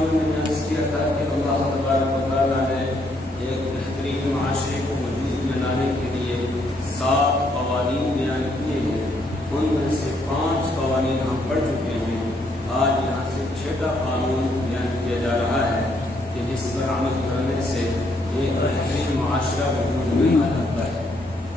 میں نے عرض کیا تھا کہ اللہ تبارک و تعالیٰ نے ایک بہترین معاشرے کو وجود میں لانے کے لیے 7 قوانین بیان کیے ہیں. ان میں سے 5 قوانین ہم پڑھ چکے ہیں. آج یہاں سے 6واں قانون بیان کیا جا رہا ہے کہ جس پر عمل کرنے سے ایک بہترین معاشرہ وجود میں آ جاتا ہے.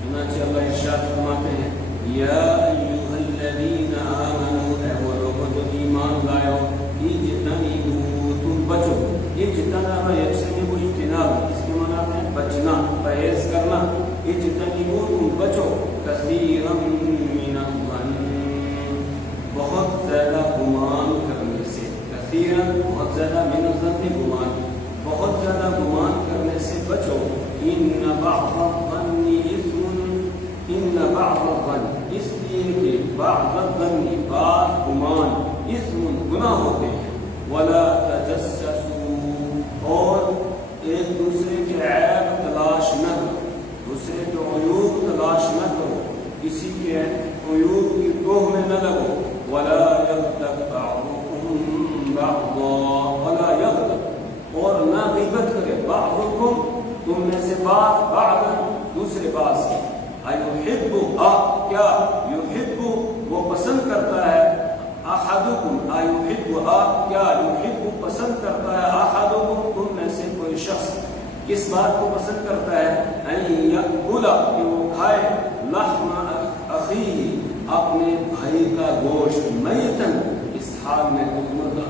چنانچہ اللہ ارشاد فرماتے ہیں یا ایھا الذین آمنوا، اے وہ لوگوں جو ایمان لائے ہو، اجتنبوا، تم بچو. اجتنب یجتنب اجتناب، اس کے معنی ہے بچنا، پرہیز کرنا. اجتنبوا، تم بچو، کثیرا من الظن، بہت زیادہ گمان کرنے سے. کثیرا بہت زیادہ، من الظن گمان، بہت زیادہ گمان کرنے سے بچو. ان بعض الظن اثم، ان بعض الظن، اس لیے کہ بعض الظن، بعض گمان، اثم گناہ ہوتے ہیں. ولا تجسسوا، اور ایک دوسرے کے عیب تلاش نہ کرو، دوسرے کے عیوب تلاش نہ کرو، کسی کے عیوب کی توہ میں نہ لگو. ولا یغتب بعضکم بعضا، ولا یغتب، اور نہ غیبت کرے بعضکم، تم میں سے بعض، بعضا، دوسرے بعض کی. ایحب، کیا یحب، وہ پسند کرتا ہے. احدکم، ایحب، کیا یحب، پسند کرتا ہے. احدکم، تم میں سے کوئی شخص کس بات کو پسند کرتا ہے. ان یأکل، کہ وہ کھائے. لحم اخیہ، اپنے بھائی کا گوشت. میتن، اس حال میں مردہ،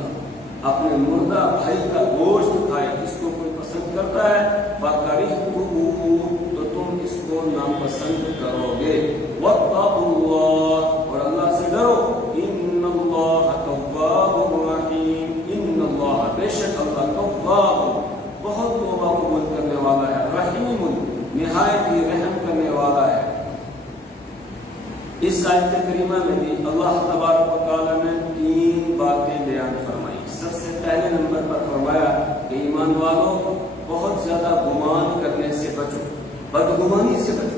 اپنے مردہ بھائی کا گوشت کھائے. اس کو کوئی پسند کرتا ہے. فکرہتموہ، تو تم اس کو ناپسند کرو گے. واتقوا اللہ، اور اللہ سے ڈرو. ان اللہ تواب رحیم، ان اللہ، بے شک اللہ تواب، بہت توبہ قبول کرنے والا ہے. رحیم، نہایت ہی رحم کرنے والا ہے. اس آیت کریمہ میں بھی اللہ تبارک و تعالیٰ نے 3 باتیں بیان فرمائی. سب سے پہلے نمبر پر فرمایا کہ ایمان والوں، بہت زیادہ گمان کرنے سے بچو، بدگمانی سے بچو.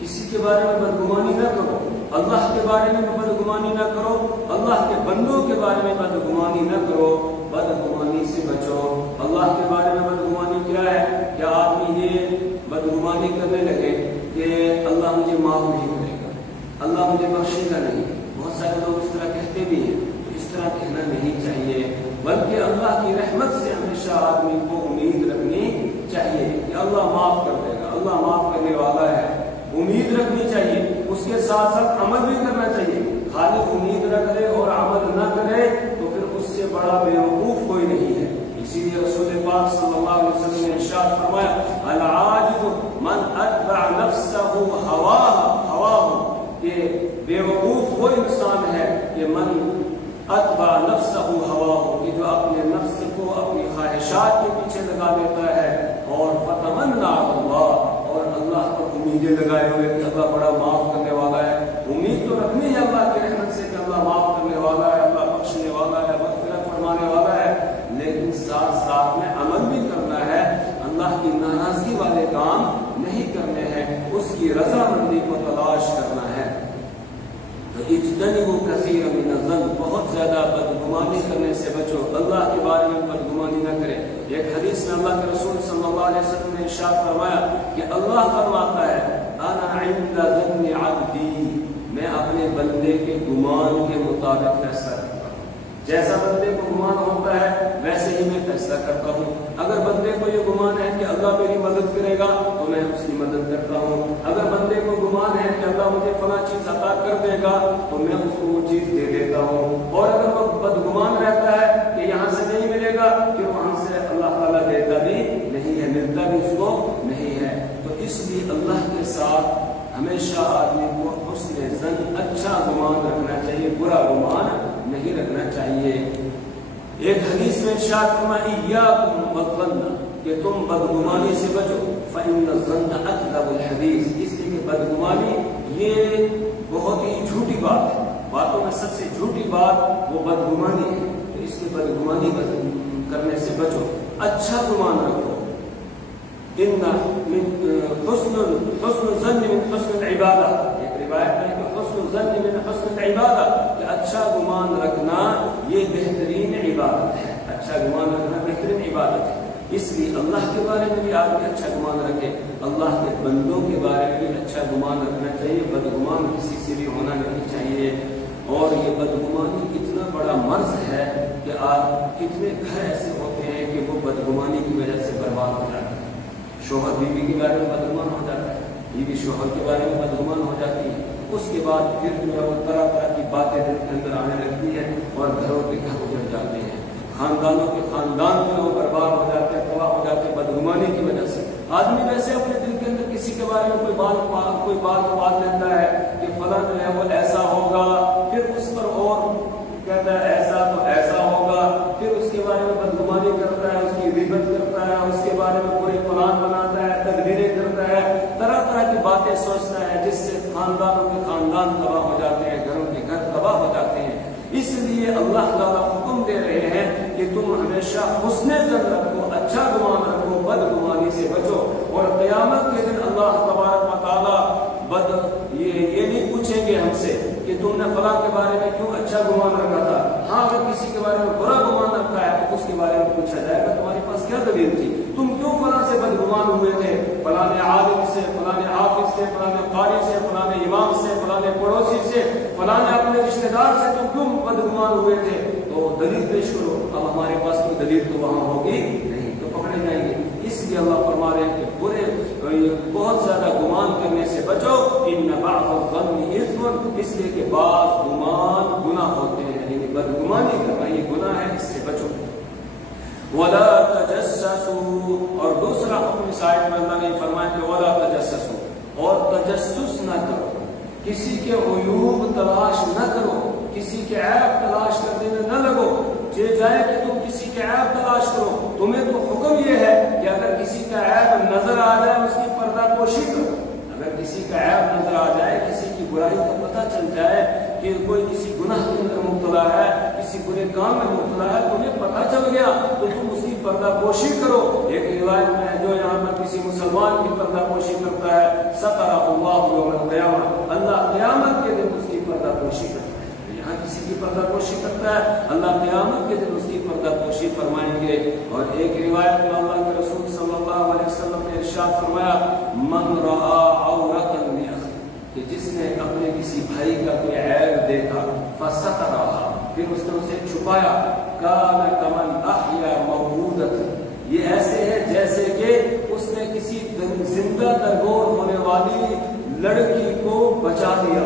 کسی کے بارے میں بدگمانی نہ کرو، اللہ کے بارے میں بدگمانی نہ کرو، اللہ کے بندوں کے بارے میں بدگمانی نہ کرو. بدگمانی سے بچو. اللہ کے بارے میں بدگمانی کیا ہے؟ کیا آدمی یہ بدگمانی کرنے لگے کہ اللہ مجھے معاف نہیں کرے گا، اللہ مجھے بخشے گا نہیں. بہت سارے لوگ اس طرح کہتے بھی ہیں. تو اس طرح کہنا نہیں چاہیے، بلکہ اللہ کی رحمت سے ہمیشہ آدمی کو امید رکھنی چاہیے کہ اللہ معاف کر دے گا، اللہ معاف کرنے والا ہے. امید رکھنی چاہیے، اس کے ساتھ ساتھ عمل بھی کرنا چاہیے. خالی امید نہ کرے اور عمل نہ کرے تو پھر اس سے بڑا بیوقوف کوئی نہیں ہے. اسی لیے رسول پاک صلی اللہ علیہ وسلم نے ارشاد فرمایا العاجز من اتبع نفسه هواها، کہ بیوقوف وہ انسان ہے کہ من اتبع نفسه هواها، کہ جو اپنے نفس کو اپنی خواہشات کے پیچھے لگا دیتا ہے. اور فتمنى على الله، اور اللہ پر امیدیں لگائے ہوئے کہ اللہ بڑا معاف کرنے والا ہے. امید تو رکھنی ہے اللہ کی رحمت سے کہ اللہ معاف کرنے والا ہے، اللہ بخشنے والا ہے، مغفرت فرمانے والا ہے. لیکن ساتھ ساتھ میں عمل بھی کرنا ہے. اللہ کی ناراضگی والے کام نہیں کرنے ہیں، اس کی رضامندی کو تلاش کرنا ہے. تو اجتنبوا کثیرا من الظن، بہت زیادہ بدگمانی کرنے سے بچو. اللہ کے بارے میں بدگمانی نہ کرے. ایک حدیث میں اللہ کے رسول صلی اللہ علیہ وسلم نے ارشاد فرمایا کہ اللہ فرماتا ہے انا عند ظن عبدی، میں اپنے بندے کے گمان کے مطابق فیصلہ کرتا ہوں. جیسا بندے کو گمان ہوتا ہے ویسے ہی میں فیصلہ کرتا ہوں. اگر بندے کو یہ گمان ہے کہ اللہ میری مدد کرے گا تو میں اس کی مدد کرتا ہوں. اگر بندے کو گمان ہے کہ اللہ مجھے فلاں چیز عطا کر دے گا تو میں اس کو وہ چیز دے دیتا ہوں. اور اگر وہ بدگمان رہتا ہے کہ یہاں سے نہیں ملے گا، کہ وہاں سے اللہ تعالیٰ دیتا بھی نہیں ہے، ملتا بھی اس کو نہیں ہے. تو اس لیے اللہ کے ساتھ ہمیشہ آدمی کو حسن ظن، اچھا گمان رکھنا چاہیے، برا گمان نہیں رکھنا چاہیے. ایک حدیث میں ارشاد فرمایا ایاکم والظن، کہ تم بدگمانی سے بچو. فإن الظن اکذب الحدیث، اس لیے کہ بدگمانی یہ بہت ہی جھوٹی بات ہے. باتوں میں سب سے جھوٹی بات وہ بدگمانی ہے. تو اس کی بدگمانی کرنے سے بچو، اچھا گمان رکھو. ان من حسن الظن من حسن العبادہ، ایک روایت میں کہ حسن الظن من حسن العبادہ، کہ اچھا گمان رکھنا یہ بہترین عبادت ہے. اچھا اچھا گمان رکھنا بہترین عبادت ہے. اس لیے اللہ کے بارے میں بھی آدمی اچھا گمان رکھے, اللہ کے بندوں کے بارے میں بھی اچھا گمان رکھنا چاہیے. بدگمان کسی سے بھی ہونا نہیں چاہیے. اور یہ بدگمانی کتنا بڑا مرض ہے کہ آپ کتنے گھر ایسے ہوتے ہیں کہ وہ بدگمانی کی وجہ سے برباد ہو جاتے ہیں. شوہر بیوی کے بارے میں بدگمان ہو جاتا ہے, بیوی شوہر کے بارے میں بدگمان ہو جاتی ہے. اس کے بعد پھر جو ہے وہ طرح طرح کی باتیں دل کے اندر آنے لگتی ہے اور گھروں کے گھر اجڑ جاتے ہیں. خاندانوں کے خاندان جو ہے برباد ہو جاتے ہیں, تباہ ہو جاتے ہیں بدگمانی کی وجہ سے. آدمی ویسے اپنے دل کے اندر کسی کے بارے میں کوئی بات لیتا ہے کہ فلاں جو ہے وہ ایسا ہوگا, پھر اس پر اور کہتا ہے ایسا تو ایسا ہوگا, پھر اس کے بارے میں بدگمانی کرتا ہے, اس کی غیبت کرتا ہے, اس کے بارے میں پورے پلان بناتا ہے, تدبیریں کرتا ہے, طرح طرح کی باتیں سوچتا ہے, جس سے خاندانوں کے خاندان تباہ ہو جاتے ہیں, گھروں کے گھر تباہ ہو جاتے ہیں. اس لیے اللہ تعالیٰ حکم دے رہے ہیں کہ تم ہمیشہ حسن ظن رکھو, اچھا گمان رکھو, بدگمانی سے بچو. اور قیامت کے دن اللہ تبارک و تعالیٰ یہ نہیں پوچھیں گے ہم سے کہ تم نے فلاں کے بارے میں کیوں اچھا گمان رکھا تھا. ہاں اگر کسی کے بارے میں برا گمان رکھا ہے تو اس کے بارے میں پوچھا جائے گا تمہارے پاس کیا دلیل تھی, تم کیوں فلاں سے بدگمان ہوئے تھے, فلاں عالم سے, فلاں حافظ سے, فلاں قاری سے, فلاں امام سے, فلاں پڑوسی سے, فلاں اپنے رشتے دار سے تم کیوں بدگمان ہوئے تھے. تو دلیل پیش کرو. اب ہمارے پاس کوئی دلیل تو وہاں ہوگی نہیں, تو پکڑے جائیں گے. اس لیے اللہ فرما رہے ہیں کہ برے بہت زیادہ گمان کرنے سے بچو. ان بعض الظن اثم, اس لیے کہ بعض گمان گناہ ہوتے ہیں, یعنی بدگمانی کرنا یہ گناہ ہے, اس سے بچو. ولا تجسسوا, اور دوسرا حکم اس آیت میں اللہ نے فرمایا کہ ولا تجسسوا, اور تجسس نہ کرو, کسی کے عیوب تلاش نہ کرو, کسی کے عیب تلاش کرنے میں نہ لگو. یہ جائے کہ تم کسی کے عیب تلاش کرو, تمہیں تو حکم یہ ہے کہ اگر کسی کا عیب نظر آ جائے اس کی پردہ پوشی کرو. اگر کسی کا عیب نظر آ جائے, کسی کی برائی کا پتہ چل جائے کہ کوئی کسی گناہ کے اندر مبتلا ہے, کسی برے کام میں مبتلا ہے, تمہیں پتہ چل گیا تو تم اس کی پردہ پوشی کرو. ایک روایت میں ہے جو یہاں پر کسی مسلمان کی پردہ پوشی کرتا ہے, ستر اللہ یوم القیامہ, اللہ قیامت کے دن اس کی پردہ پوشی کرتا ہے. یہاں کسی کی پردہ پوشی کرتا ہے, اللہ قیامت کے دن اس کی پردہ پوشی فرمائیں گے. اور ایک روایت میں اللہ کے رسول صلی اللہ علیہ وسلم نے ارشاد فرمایا, من رآ عورۃ من اخی, کہ جس نے اپنے کسی بھائی کا کوئی عیب دیکھا, فسترہا, پھر اس نے اسے چھپایا, کان کمن احیا موعودۃ, یہ ایسے ہے جیسے کہ اس نے کسی زندہ درگور ہونے والی لڑکی کو بچا دیا,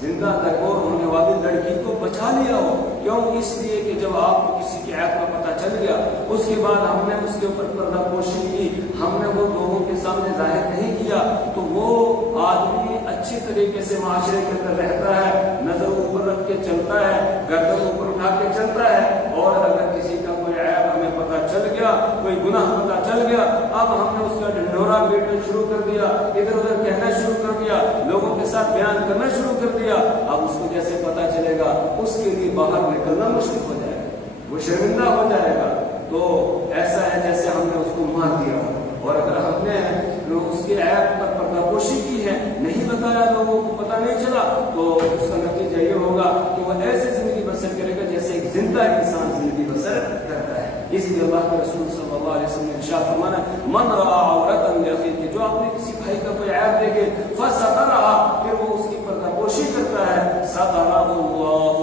زندہ درگور ہونے والی لڑکی کو بچا لیا ہو. کیوں؟ اس لیے کہ جب آپ کو کسی کے عیب کا پتہ چل گیا, اس کے بعد ہم نے اس کے اوپر پردہ پوشی کی, ہم نے وہ لوگوں کے سامنے ظاہر نہیں کیا, تو وہ آدمی اچھی طریقے سے معاشرے کے اندر رہتا ہے, نظر اوپر رکھ کے چلتا ہے, گردن اوپر اٹھا کے چلتا ہے. اور اگر کسی کا کوئی عیب ہمیں پتہ چل گیا, کوئی گناہ پتہ چل گیا, اب ہم نے اس کا ڈھنڈورا پیٹنا شروع کر دیا, ادھر ادھر کہنا شروع کر دیا, لوگوں کے ساتھ بیان کرنا شروع کر دیا. اب اس کو جیسے پتہ چلے گا, اس کے لیے باہر نکلنا مشکل ہو جائے گا, وہ شرمندہ ہو جائے گا. تو ایسا ہے جیسے ہم نے اس کو مار دیا. اور اگر ہم نے اس کے عیب پر پردہ پوشی کی ہے, نہیں بتایا, لوگوں کو پتہ نہیں چلا, تو اس کا نتیجہ یہ ہوگا کہ وہ ایسے زندگی بسر کرے گا جیسے ایک زندہ انسان زندگی بسر کرتا ہے. اس لیے اللہ کے رسول صلی اللہ علیہ وسلم نے ارشاد فرمایا, من رآ عورۃ من اخیہ, کہ جو اپنے کسی بھائی کا کوئی عیب دیکھے, فسترہا, پھر وہ اس کی پردہ پوشی کرتا ہے, سترہ اللہ,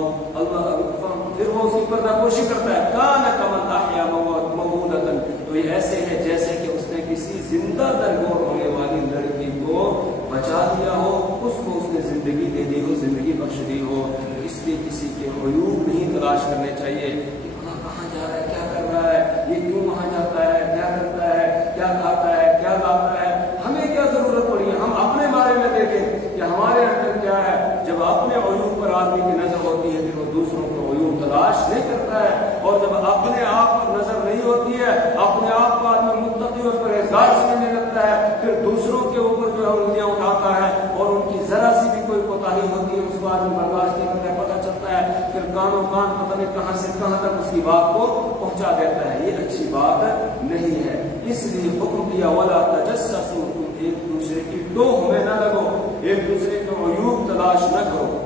پھر وہ اس کی پردہ پوشی کرتا ہے, کان کمن احیا موعودۃ, تو یہ ایسے ہے جیسے کہ اس نے کسی زندہ درگور ہونے والی لڑکی کو بچا دیا ہو, اس کو اس نے زندگی دے دی ہو, زندگی بخش دی ہو. اس لیے کسی کے عیوب نہیں تلاش کرنے چاہیے کہ وہاں کہاں جا رہا ہے, کیا کر رہا ہے, یہ کیوں وہاں جاتا ہے, کیا کرتا ہے, کیا کھاتا ہے, کیا لاتا ہے. ہمیں کیا ضرورت پڑی ہے ہم اپنے بارے میں دیکھیں کہ ہمارے اندر کیا ہے. جب اپنے عیوب پر آدمی کی نظر ہوتی ہے, پھر وہ دوسروں کو عیوب تلاش نہیں کرتا ہے. اور جب اپنے آپ پر نظر نہیں ہوتی ہے, اپنے آپ کو آدمی متقی اور پرہیزگار سمجھنے لگتا ہے, پھر دوسروں کے اوپر جو ہے انگلیاں اٹھاتا ہے, اور ان کی ذرا سی بھی کوئی کوتاہی ہوتی ہے اس کو آدمی برداشت نہیں کرتا ہے, پتہ چلتا ہے, پھر کانوں کان پتہ نہیں کہاں سے کہاں تک اس کی بات کو پہنچا دیتا ہے. یہ اچھی بات نہیں ہے. اس لیے حکم دیا, ولا تجسسوا, تم ایک دوسرے کی ٹوہ میں نہ لگو, ایک دوسرے کے عیوب تلاش نہ کرو.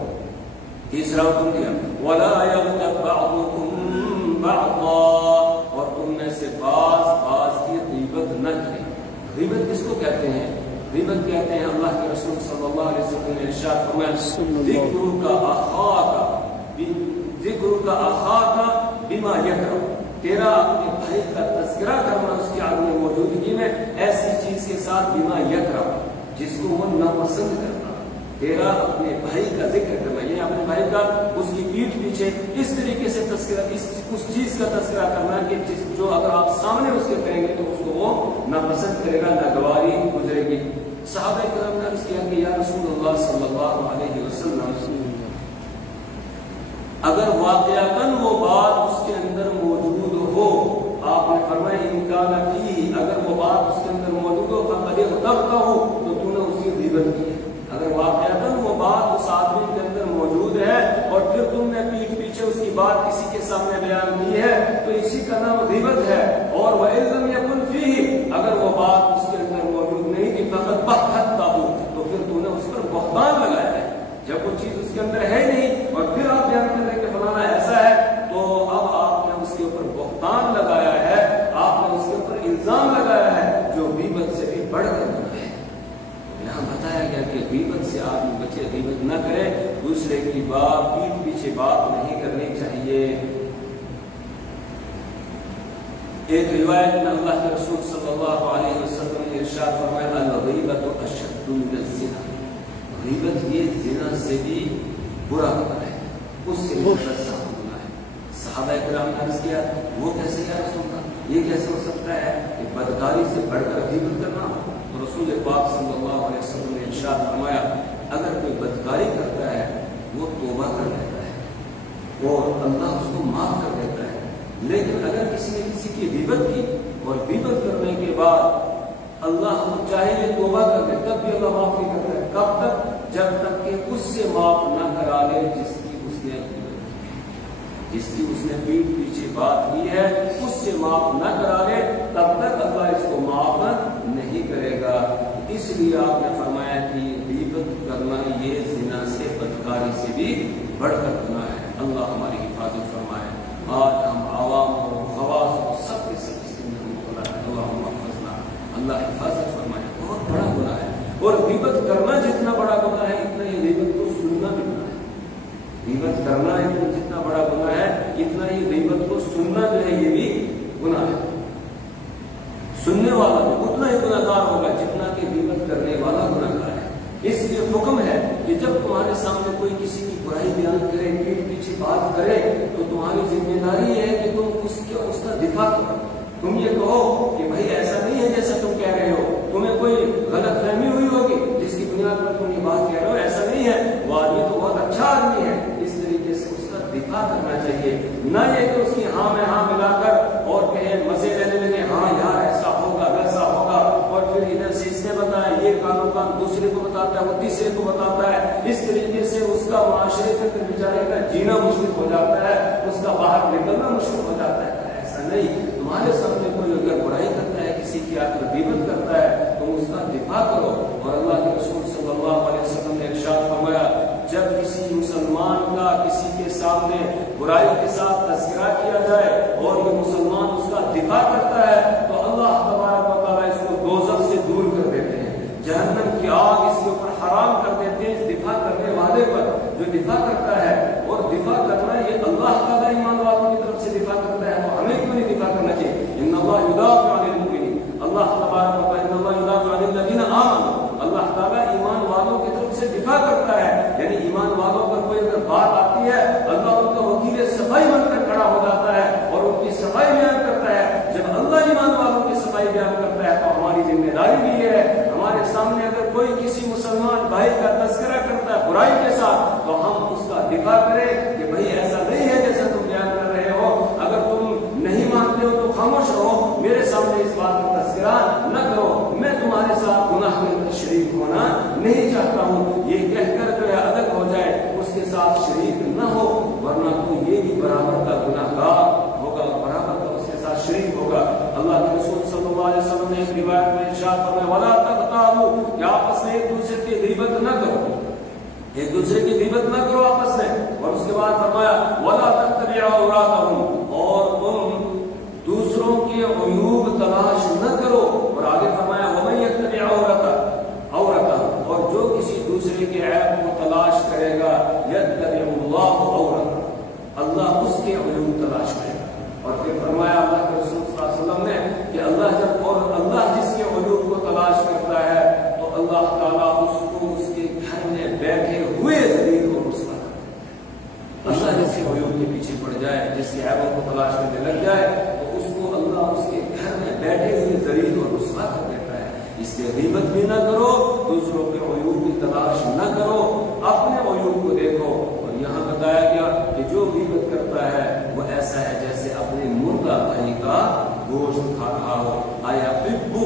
تیسرا حکم دیا, ولا یغتب بعضکم بعضا, غیبت کہتے ہیں اللہ کے رسول صلی اللہ علیہ وسلم نے ارشاد فرمایا ذکر کا اخاک بما یکرہ، تیرا اپنے بھائی کا تذکرہ کرنا اس کی عدم موجودگی میں ایسی چیز کے ساتھ بما یکرہ جس کو وہ ناپسند کرنا، تیرا اپنے بھائی کا ذکر کرنا، یہ اپنے بھائی کا اس کی پیٹھ پیچھے اس طریقے سے تذکرہ، اس چیز کا تذکرہ کرنا کہ جو اگر آپ سامنے اس کے کریں گے تو اس کو وہ ناپسند کرے گا، ناگواری گزرے گی۔ صحابہ کرام نے عرض کیا کہ یا رسول اللہ صلی اللہ علیہ وسلم، اگر واقعتاً وہ بات اس کے اندر موجود ہو، آپ نے فرمایا انکان فی، اگر وہ بات اس کے اندر موجود ہو فقد اغتبتہ ہو، تو تو نے اس کی غیبت کی ہے۔ اگر واقعتاً وہ بات اس آدمی کے اندر موجود ہے اور پھر تم نے پیٹھ پیچھے اس کی بات کسی کے سامنے بیان کی ہے تو اسی کا نام غیبت ہے۔ اور وَإِن لَّمْ يَكُنْ فِيهِ، اگر وہ بات اس کے اندر موجود نہیں تھی فقد بہتتہ، تو پھر تو نے اس پر بہتان لگایا ہے۔ جب وہ چیز اس کے اندر ہے نہیں اور پھر آپ بیان کر رہے کہ فلانا ایسا ہے، تو اب آپ نے اس کے اوپر بہتان لگایا ہے، آپ نے اس کے اوپر الزام لگایا ہے جو غیبت سے بھی بڑھ کر بنا ہے۔ یہاں بتایا گیا کہ غیبت سے آدمی بچے، غیبت نہ کرے، دوسرے کی بات پیٹھ پیچھے بات نہیں کرنی چاہیے۔ ایک روایت میں اللہ کے رسول صلی اللہ علیہ وسلم نے ارشاد فرمایا الغیبۃ اشد من الزنا، غیبت یہ زنا سے بھی برا گناہ ہے، اس سے بھی سخت گناہ ہے۔ صحابہ کرام نے عرض کیا وہ کیسے یا رسول اللہ، یہ کیسے ہو سکتا ہے کہ بدکاری سے بڑھ کر غیبت کرنا ہو؟ تو رسول پاک صلی اللہ علیہ وسلم نے ارشاد فرمایا اگر کوئی بدکاری کرتا ہے وہ توبہ کر لیتا ہے اور اللہ اس کو معاف کر دیتا ہے، لیکن اگر کسی نے کسی کی غیبت کی اور غیبت کرنے کے بعد اللہ چاہے یہ توبہ کر دے تب بھی اللہ معاف نہیں کرتا ہے۔ کب تک؟ جب تک کہ اس سے معاف نہ کرا لے جس کی اس نے جس کی اس نے پیٹھ پیچھے بات کی ہے، اس سے معاف نہ کرا لے تب تک اللہ اس کو معاف نہیں کرے گا۔ اس لیے آپ نے فرمایا کہ غیبت کرنا یہ زنا سے بدکاری سے بھی بڑھ کر گناہ ہے۔ اللہ ہماری حفاظت فرمائے۔ آج ہم عوام اور خواص اور سب کے سب اس کے اندر مبتلا ہے، اللہ حفظنا، اللہ حفاظت فرمائے۔ بہت بڑا گناہ ہے، اور غیبت کرنا جتنا بڑا گناہ ہے اتنا ہی غیبت کو سننا بھی گناہ ہے۔ غیبت کرنا جتنا بڑا گناہ ہے اتنا ہی غیبت کو سننا جو ہے یہ بھی گناہ ہے۔ سننے والا بھی اتنا ہی گناہ گار ہوگا جتنا کہ غیبت کرنے والا گناہ گار ہے۔ اس لیے حکم ہے کہ جب تمہارے سامنے کوئی کسی کی برائی بیان کرے، پیٹھ پیچھے بات کرے، تو تمہاری ذمہ داری ہے کہ تم اس کا دفاع کرو۔ تم یہ کہو کہ بھائی ایسا نہیں ہے جیسا تم کہہ رہے ہو، تمہیں کوئی غلط فہمی ہوئی ہوگی جس کی بنیاد پر تم یہ بات کہہ رہے ہو، ایسا نہیں ہے، وہ آدمی تو بہت اچھا آدمی ہے۔ اس طریقے سے اس کا دفاع کرنا چاہیے، نہ یہ کہ اس کی ہاں میں ہاں ملا کر اور کہے مزے لینے لگے، ہاں یار ایسا ہوگا ویسا ہوگا، اور پھر ادھر سے اس نے بتایا، یہ کانوں کان دوسرے کو بتاتا ہے، وہ تیسرے کو بتاتا ہے۔ اس طریقے سے اس کا معاشرے کے اندر بیچارے کا جینا مشکل ہو جاتا ہے، اس کا باہر نکلنا مشکل ہو جاتا ہے۔ ایسا نہیں، تمہارے سامنے کوئی اگر برائی کرتا ہے، کسی کی آ کر غیبت کرتا ہے، تم اس کا دفاع کرو۔ اور اللہ کے رسول صلی اللہ علیہ وسلم نے ارشاد فرمایا جب کسی مسلمان کا کسی کے سامنے برائی کے ساتھ تذکرہ کیا جائے اور یہ مسلمان اس کا دفاع کرتا ہے تو اللہ تبارک و تعالیٰ اس کو دوزخ سے دور کر دیتے ہیں، جہنم کی آگ اس کے اوپر حرام کر دیتے ہیں، اس دفاع کرنے والے پر جو دفاع کرتا ہے۔ اور دفاع کرنا یہ اللہ تعالیٰ ایمان والوں کی طرف سے دفاع کرتا ہے، تو ہمیں کیوں نہیں دفاع کرنا چاہیے؟ ان اللہ یدافع عن المؤمنین، اللہ تبارک و تعالیٰ ان اللہ یدافع عن الذین آمنوا، اللہ تعالیٰ ایمان والوں کی طرف سے دفاع کرتا ہے۔ یعنی ایمان والوں پر کوئی اگر بات آتی ہے اللہ ان کا وکیل صفائی بن کر کھڑا ہو جاتا ہے اور ان کی صفائی بیان کرتا ہے۔ جب اللہ ایمان والوں کی صفائی بیان کرتا ہے تو ہماری ذمہ داری بھی یہ ہے، ہمارے سامنے اگر کوئی کسی مسلمان بھائی کا تذکرہ کرتا ہے برائی کے ساتھ تو ہم اس کا دفاع کریں کہ بھائی ایسا نہیں ہے جیسا تم بیان کر رہے ہو، اگر تم نہیں مانتے ہو تو خاموش رہو، میرے سامنے اس بات کا تذکرہ نہ کرو، میں تمہارے ساتھ گناہ میں شریک ہونا نہیں چاہتا ہوں، یہ کہہ کر جو ہے الگ ہو جائے، اس کے ساتھ شریک نہ ہو، ورنہ تو یہ بھی برابر کا گناہ گار ہوگا، برابر کا اس کے ساتھ شریک ہوگا۔ اللہ کے رسول صلی اللہ علیہ وسلم نے ایک روایت میں ارشاد فرمایا وَلَا تَغْتَابُوا، کہ آپس میں ایک دوسرے کی غیبت نہ کرو، ایک دوسرے کی غیبت نہ کرو آپس میں۔ اور اس کے بعد فرمایا وَلَا تَتَّبِعُوا عُورَاتَهُمْ، اور تم دوسروں کے عیوب تلاش نہ کرو۔ اور آگے فرمایا وَمَن يَتَّبِعْ عَوْرَتَهُ، دوسرے کے عیب کو تلاش کرے گا یتبع اللہ عورت، اللہ اس کے عیوب تلاش کرے گا۔ اور پھر فرمایا اللہ کے رسول صلی اللہ علیہ وسلم نے کہ اللہ جس کے عیوب کو تلاش کرتا ہے تو اللہ تعالیٰ اس کو اس کے گھر میں بیٹھے ہوئے ذلیل اور رسوا کرتا ہے۔ اللہ جس کے عیوب کے پیچھے پڑ جائے، جس کے عیبوں کو تلاش کرنے لگ جائے تو اس کو اللہ اس کے گھر میں بیٹھے ہوئے ذلیل اور رسوا کر دیتا ہے۔ اس لیے غیبت بھی نہ کرو، دوسروں کے عیوب کی تلاش نہ کرو، اپنے عیوب کو دیکھو۔ اور یہاں بتایا گیا کہ جو غیبت کرتا ہے وہ ایسا ہے جیسے اپنے مردہ بھائی کا گوشت کھا رہا ہو۔ آیا حبو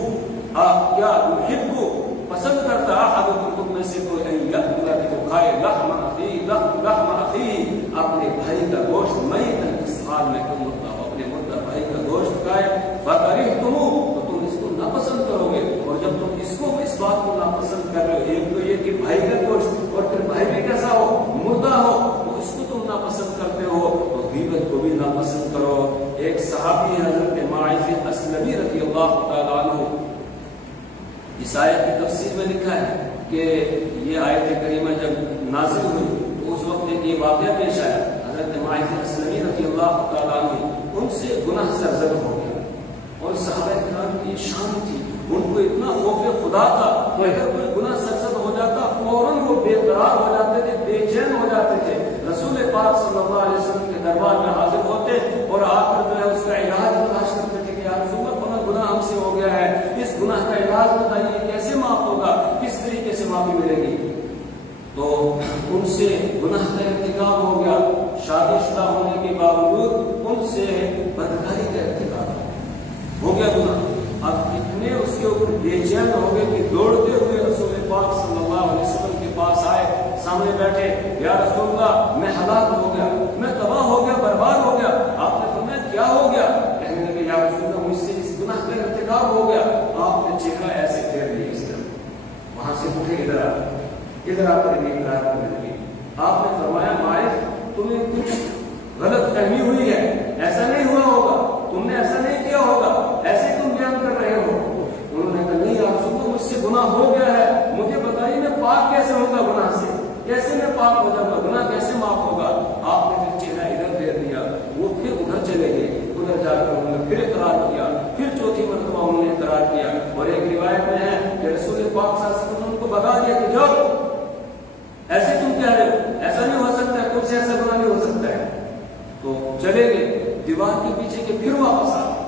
کیا حبو پسند کرتا ہے تم میں سے کوئی کہ کھائے لحم اخی اپنے بھائی کا گوشت، میں اس حال میں تم اپنے مردہ بھائی کا گوشت کھائے فکرہتم تو تم اس کو ناپسند کرو گے۔ اور جب تم اس بات کو ناپسند کر رہے ہو، ایک تو یہ کہ بھائی کا گوشت اور پھر بھائی بھی کیسا ہو، مردہ ہو، تو اس کو تم ناپسند کرتے ہو تو غیبت کو بھی ناپسند کرو۔ ایک صحابی حضرت ماعز اسلمی رضی اللہ تعالیٰ عنہ، اس آیت کی تفسیر میں لکھا ہے کہ یہ آیت کریمہ جب نازل ہوئی تو اس وقت ایک یہ واقعہ پیش آیا، حضرت ماعز اسلمی رضی اللہ تعالیٰ عنہ ان سے گناہ سرزد ہو گیا، اور صحابہ کرام کی شان تھی، ان کو اتنا خوف خدا تھا کہ اگر کوئی گناہ سرزد ہو جاتا فوراً وہ بے قرار ہو جاتے تھے، بے چین ہو جاتے تھے، رسول پاک صلی اللہ علیہ وسلم کے دربار میں حاضر ہوتے اور آ کر جو ہے اس کا علاج تلاش کرتے تھے کہ یا رسول اللہ فلاں گناہ ہم سے ہو گیا ہے، اس گناہ کا علاج بتائیے، کیسے معاف ہوگا، کس طریقے سے معافی ملے گی؟ تو ان سے گناہ کا ارتکاب ہو گیا، شادی شدہ ہونے کے باوجود ان سے بدکاری کا ارتکاب ہو گیا گناہ۔ اب اتنے اس کے اوپر بے چین ہو گئے کہ دوڑتے ہوئے رسول پاک صلی اللہ علیہ وسلم کے پاس آئے، سامنے بیٹھے، یا رسول اللہ میں ہلاک ہو گیا، میں تباہ ہو گیا، برباد ہو گیا۔ آپ نے فرمایا کیا ہو گیا؟ کہنے لگے یا رسول اللہ مجھ سے اس گناہ کا ارتکاب ہو گیا۔ آپ نے چہرہ ایسے پھیر لیا اس طرح، وہاں سے اٹھے ادھر آ کر ایک رات کرنے لگے۔ آپ نے فرمایا ماعز تمہیں کچھ غلط فہمی ہوئی ہے، ایسا نہیں ہوا ہوگا، تم نے ایسا نہیں کیا ہوگا، ایسے تم بیان کر رہے ہو۔ انہوں نے کہا نہیں یا رسول اللہ مجھ سے گناہ ہو گیا ہے، مجھے بتائیے میں پاک کیسے ہوں گا گناہ سے، کیسے میں پاک ہو جاؤں گا، گناہ کیسے معاف ہوگا؟ آپ نے پھر چہرہ ادھر پھیر دیا، وہ پھر ادھر چلے گئے، ادھر جا کر انہوں نے پھر اقرار کیا، پھر چوتھی مرتبہ انہوں نے اقرار کیا، اور ایک روایت میں ہے کہ رسول پاک صلی اللہ علیہ وسلم نے ان کو بتا دیا کہ جاؤ، ایسے تم کہہ رہے ہو، ایسا نہیں ہو سکتا ہے، تم سے ایسا گناہ نہیں ہو سکتا ہے۔ تو چلے گئے دیوار کے پیچھے کے، پھر واپس آ گئے،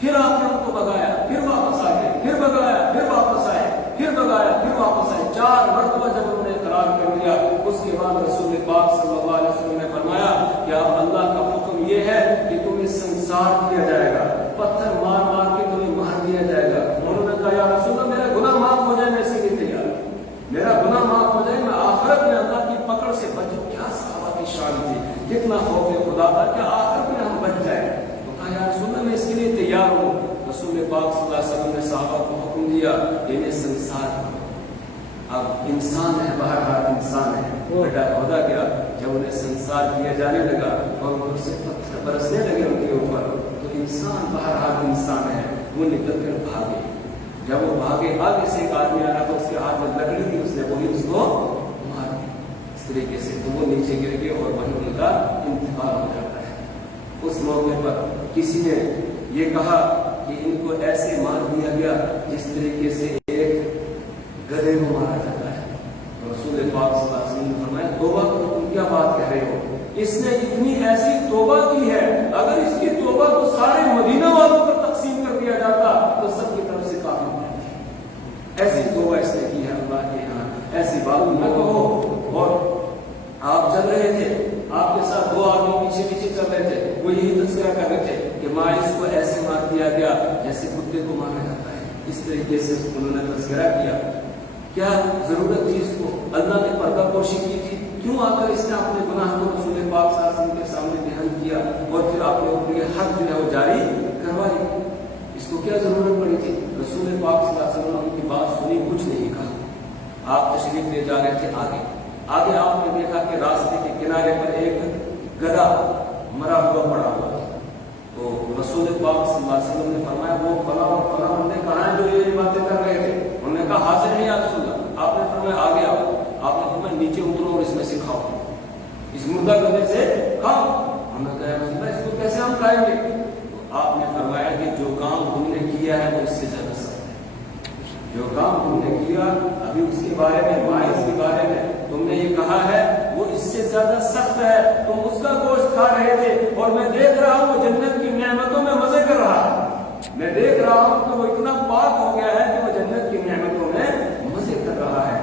پھر آپ نے ان کو بگایا، پھر واپس آ گئے، پھر بگایا، پھر واپس آئے، پھر بگایا، پھر واپس آئے، 4 مرتبہ جب انہوں نے اقرار کر دیا، اس کے بعد رسول پاک صلی اللہ علیہ وسلم نے فرمایا کہ اب اللہ کا حکم یہ ہے کہ تمہیں سنسار کیا جائے گا، پتھر مار مار کے تمہیں مار دیا جائے گا۔ انہوں نے کہا یا رسول اللہ میرا گناہ معاف ہو جائے، میں اس کے لیے تیار ہوں، میرا گناہ معاف ہو جائے، میں آخرت میں اللہ کی پکڑ سے بچوں۔ کیا صحابہ کی شان تھی، کتنا خوف خدا تھا کہ آخرت میں ہم بچ جائیں۔ تو کہا یا رسول اللہ میں اس کے لیے تیار ہوں۔ رسول پاک صلی اللہ علیہ وسلم نے صحابہ کو حکم دیا کہ انہیں سنسار کرو۔ اب انسان ہے، بہرحال انسان ہے، بیٹا ہوتا کیا جب انہیں سنسار کیا جانے لگا اور ان سے پتھر برسنے لگے ان کے اوپر، تو انسان بہرحال انسان ہے، وہ نکل کر بھاگے۔ جب وہ بھاگے، آگے سے ایک آدمی آ رہا تھا، اس کے ہاتھ میں لکڑی تھی، اس نے وہی اس کو مار دی اس طریقے سے، تو وہ نیچے گر گئے اور وہیں ان کا انتقال ہو جاتا ہے۔ اس موقع پر کسی نے یہ کہا کہ ان کو ایسے مار دیا گیا جس طریقے سے ایک گدھے کو مارا جاتا ہے۔ رسول پاک صلی اللہ علیہ وسلم نے فرمایا توبہ کرو، تم کیا بات کہہ رہے ہو، اس نے اتنی ایسی توبہ کی ہے، اگر اس کی توبہ کو سارے مدینہ والوں پر تقسیم کر دیا جاتا تو سب کی طرف سے کافی ہے۔ ایسی توبہ اس نے کی ہے اللہ کے یہاں، ایسی بات نہ کہو۔ اور آپ چل رہے تھے، آپ کے ساتھ 2 آدمی پیچھے پیچھے چل رہے تھے، وہ یہی تذکرہ کر رہے تھے کہ ماعز کو ایسے مار دیا گیا جیسے کتے کو مارا جاتا ہے، اس طریقے سے انہوں نے تذکرہ کیا۔ کیا ضرورت تھی اس کو؟ اللہ نے پردہ پوشی کی تھی، کیوں آ کر اس نے اپنے گناہ کو رسول پاک صلی اللہ علیہ وسلم کے سامنے بیان کیا اور پھر اپنے اوپر یہ حق جو ہے وہ جاری کروائی؟ اس کو کیا ضرورت پڑی تھی؟ رسول پاک صلی اللہ علیہ وسلم نے ان کی بات سنی، کچھ نہیں کہا۔ آپ تشریف لے جا رہے تھے آگے آپ نے دیکھا کہ راستے کے کنارے پر ایک گدھا مرا ہوا پڑا ہوا تھا، تو رسول پاک صلی اللہ علیہ وسلم نے فرمایا وہ فلاں اور فلاں بندے کہاں ہیں جو یہ باتیں کر رہے تھے؟ انہوں نے کہا حاضر ہے یا رسول اللہ۔ آپ نے فرمایا آگے آؤ۔ آپ اس مردہ گدھے سے کھاؤ. ہم نے کہا رسول اللہ اس کو کیسے ہم کھائیں گے؟ تو آپ نے فرمایا کہ جو کام تم نے کیا ہے وہ اس سے زیادہ سخت ہے. جو کام تم نے کیا ابھی اس کے بارے میں ماعز کے بارے میں تم نے یہ کہا ہے وہ اس سے زیادہ سخت ہے. تم اس کا گوشت کھا رہے تھے اور میں دیکھ رہا ہوں وہ جنت کی نعمتوں میں مزے کر رہا ہے. میں دیکھ رہا ہوں کہ وہ اتنا پاک ہو گیا ہے کہ وہ جنت کی نعمتوں میں مزے کر رہا ہے.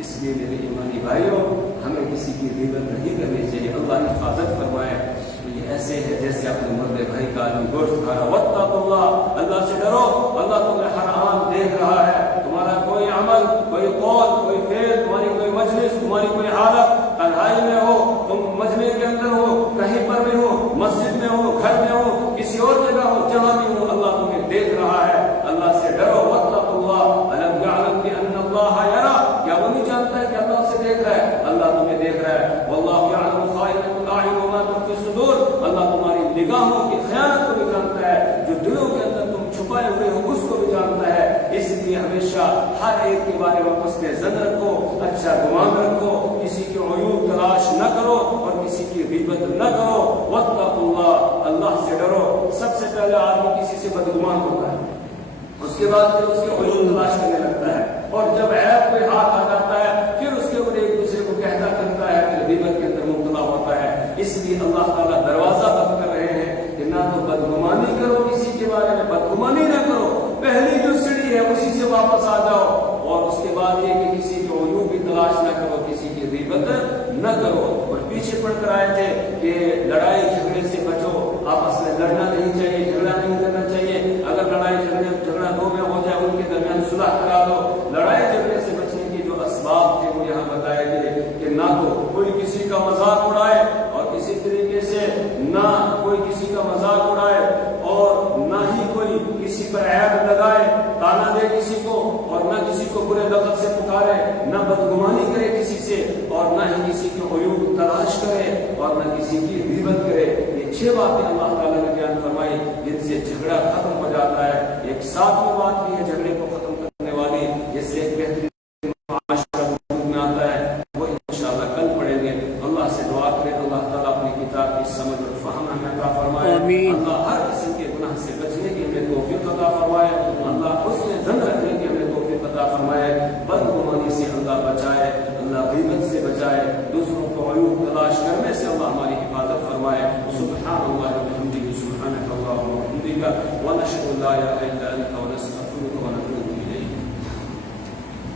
اس لیے میرے ایمانی بھائیوں ہمیں کسی کی غیبت نہیں کرنی چاہیے. اللہ حفاظت فرمائے. تو یہ ایسے ہے جیسے اپنے مرد بھائی کا آدمی گوشت کھا رہا. واتقوا اللہ، اللہ سے ڈرو. اللہ تمہیں ہر آن دیکھ رہا ہے. تمہارا کوئی عمل، کوئی قول، کوئی فعل، تمہاری کوئی مجلس، تمہاری کوئی حالت، تنہائی میں ہو، تم مجمع کے اندر ہو، کہیں پر بھی ہو، مسجد میں ہو، گھر میں ہو، کسی اور جگہ ہو، جہاں بھی ہو، اللہ تمہیں دیکھ رہا ہے. اللہ سے ڈرو. واتقوا اللہ. الم یعلم بان اللہ یرا، کیا وہ نہیں جانتا ہے کہ اللہ اسے دیکھ رہا ہے؟ اللہ تمہیں دیکھ رہا ہے. واللہ یعلم خائنۃ الاعین وما تخفی الصدور. اللہ تمہاری نگاہوں کی خیانت کو بھی جانتا ہے، جو دلوں کے اندر تم چھپائے ہوئے ہو اس کو بھی جانتا ہے. اس لیے ہمیشہ ہر ایک کے بارے میں حسن ظن رکھو، اچھا گمان رکھو، کسی کے عیوب تلاش نہ کرو اور کسی کی غیبت نہ کرو. واتقوا اللہ. اللہ سے ڈرو. سب سے پہلے آدمی کسی سے بدگمان ہوتا ہے، اس کے بعد پھر اس کے عیوب تلاش کرنے لگتا ہے، اور جب عیب کوئی ہاتھ آ جاتا ہے پھر اس کے اوپر ایک دوسرے کو کہتا کرتا ہے، پھر غیبت کے اندر مبتلا ہوتا ہے. اس لیے اللہ تعالیٰ دروازہ بند کر رہے ہیں کہ نہ تو بدگمانی کرو کسی کے بارے میں، بدگمانی نہ کرو. پہلی جو سیڑھی ہے اسی سے واپس آ جاؤ، اور اس کے بعد یہ کہ کسی کے عیوب بھی تلاش نہ کرو، کسی کی غیبت نہ کرو. اور پیچھے پڑھ کر آئے تھے کہ لڑائی جھگڑے سے بچو. آپس میں لڑنا نہیں چاہیے، جھگڑا نہیں کرنا چاہیے. اگر لڑائی جھگڑا دو میں ہو جائے ان کے درمیان صلح کرا دو. لڑائی جھگڑے سے بچنے کے جو اسباب تھے وہ یہاں بتائے گئے کہ نہ تو کوئی کسی کا مذاق اڑائے، اور اسی طریقے سے نہ کوئی کسی کا مذاق اڑائے، اور نہ ہی کوئی کسی پر عیب لگائے، تانا دے کسی کو، اور نہ کسی کو برے لفظ سے پکارے، نہ بدگمانی کرے کسی سے، اور نہ ہی کسی کے عیوب تلاش کرے، اور نہ کسی کی غیبت کرے. یہ 6 باتیں اللہ تعالیٰ نے بیان فرمائی جن سے جھگڑا ختم ہو جاتا ہے. ایک 7ویں بات بھی ہے جھگڑے کو ختم کرنے والی، جس سے ایک بہترین معاشرہ وجود میں آتا ہے، وہ انشاءاللہ کل پڑھیں گے. اللہ سے دعا کریں اللہ تعالیٰ اپنی کتاب کی سمجھ اور فہم ہمیں عطا فرمائے. اللہ ہر قسم کے گناہ سے بچنے کی ہمیں توفیق عطا فرمائے. اللہ حسن ظن رکھنے کی ہمیں توفیق عطا فرمائے. بدگمانی سے اللہ بچائے، اللہ غیبت سے بچائے، دوسروں کو عیوب تلاش کرنے سے اللہ ہماری حفاظت فرمائے. سبحان اللہ وبحمدہ، سبحانک اللہم وبحمدک، ونشهد ان لا اله الا انت ونستغفرک.